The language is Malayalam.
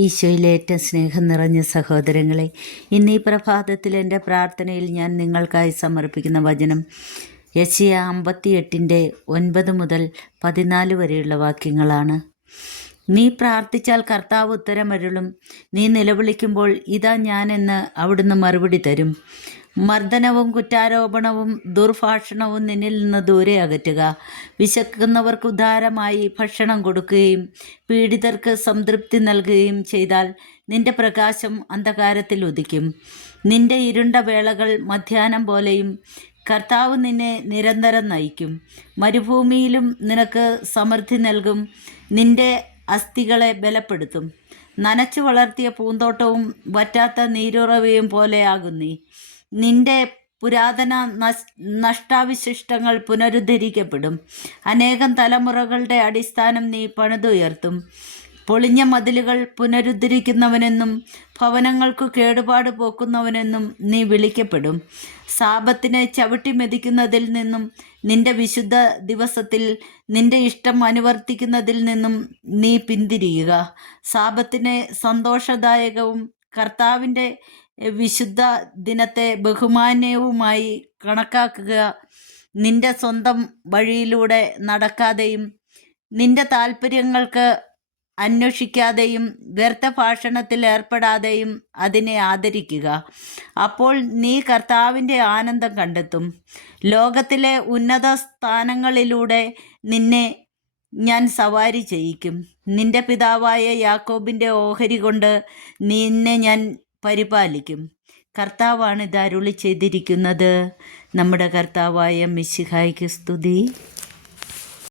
ഈശോയിലെ ഏറ്റവും സ്നേഹം നിറഞ്ഞ സഹോദരങ്ങളെ, ഇന്ന് ഈ പ്രഭാതത്തിൽ എൻ്റെ പ്രാർത്ഥനയിൽ ഞാൻ നിങ്ങൾക്കായി സമർപ്പിക്കുന്ന വചനം യെശയ്യാ 58:9 മുതൽ 14 വരെയുള്ള വാക്യങ്ങളാണ്. നീ പ്രാർത്ഥിച്ചാൽ കർത്താവ് ഉത്തരമരുളും. നീ നിലവിളിക്കുമ്പോൾ ഇതാ ഞാനെന്ന് അവിടുന്ന് മറുപടി തരും. മർദ്ദനവും കുറ്റാരോപണവും ദുർഭാഷണവും നിന്നിൽ നിന്ന് ദൂരെ അകറ്റുക. വിശക്കുന്നവർക്ക് ഉദാരമായി ഭക്ഷണം കൊടുക്കുകയും പീഡിതർക്ക് സംതൃപ്തി നൽകുകയും ചെയ്താൽ നിന്റെ പ്രകാശം അന്ധകാരത്തിൽ ഉദിക്കും. നിന്റെ ഇരുണ്ട വേളകൾ മധ്യാഹ്നം പോലെയും കർത്താവ് നിന്നെ നിരന്തരം നയിക്കും. മരുഭൂമിയിലും നിനക്ക് സമൃദ്ധി നൽകും. നിന്റെ അസ്ഥികളെ ബലപ്പെടുത്തും. നനച്ചു വളർത്തിയ പൂന്തോട്ടവും വറ്റാത്ത നീരുറവയും പോലെയാകും നീ. നിന്റെ പുരാതന നഷ്ടാവിശിഷ്ടങ്ങൾ പുനരുദ്ധരിക്കപ്പെടും. അനേകം തലമുറകളുടെ അടിസ്ഥാനം നീ പണിതുയർത്തും. പൊളിഞ്ഞ മതിലുകൾ പുനരുദ്ധരിക്കുന്നവനെന്നും ഭവനങ്ങൾക്കു കേടുപാട് പോക്കുന്നവനെന്നും നീ വിളിക്കപ്പെടും. സാപത്തിനെ ചവിട്ടി മെതിക്കുന്നതിൽ നിന്നും നിന്റെ വിശുദ്ധ ദിവസത്തിൽ നിന്റെ ഇഷ്ടം അനുവർത്തിക്കുന്നതിൽ നിന്നും നീ പിന്തിരിയുക. സാപത്തിനെ സന്തോഷദായകവും കർത്താവിൻ്റെ വിശുദ്ധ ദിനത്തെ ബഹുമാന്യവുമായി കണക്കാക്കുക. നിന്റെ സ്വന്തം വഴിയിലൂടെ നടക്കാതെയും നിന്റെ താല്പര്യങ്ങൾക്ക് അന്വേഷിക്കാതെയും വ്യർത്ഥ ഭാഷണത്തിൽ ഏർപ്പെടാതെയും അതിനെ ആദരിക്കുക. അപ്പോൾ നീ കർത്താവിൻ്റെ ആനന്ദം കണ്ടെത്തും. ലോകത്തിലെ ഉന്നത സ്ഥാനങ്ങളിലൂടെ നിന്നെ ഞാൻ സവാരി ചെയ്യിക്കും. നിന്റെ പിതാവായ യാക്കോബിൻ്റെ ഓഹരി കൊണ്ട് നിന്നെ ഞാൻ പരിപാലിക്കും. കർത്താവാണ് ഇത് അരുളി ചെയ്തിരിക്കുന്നത്. നമ്മുടെ കർത്താവായ മിശിഹായ്ക്ക് സ്തുതി.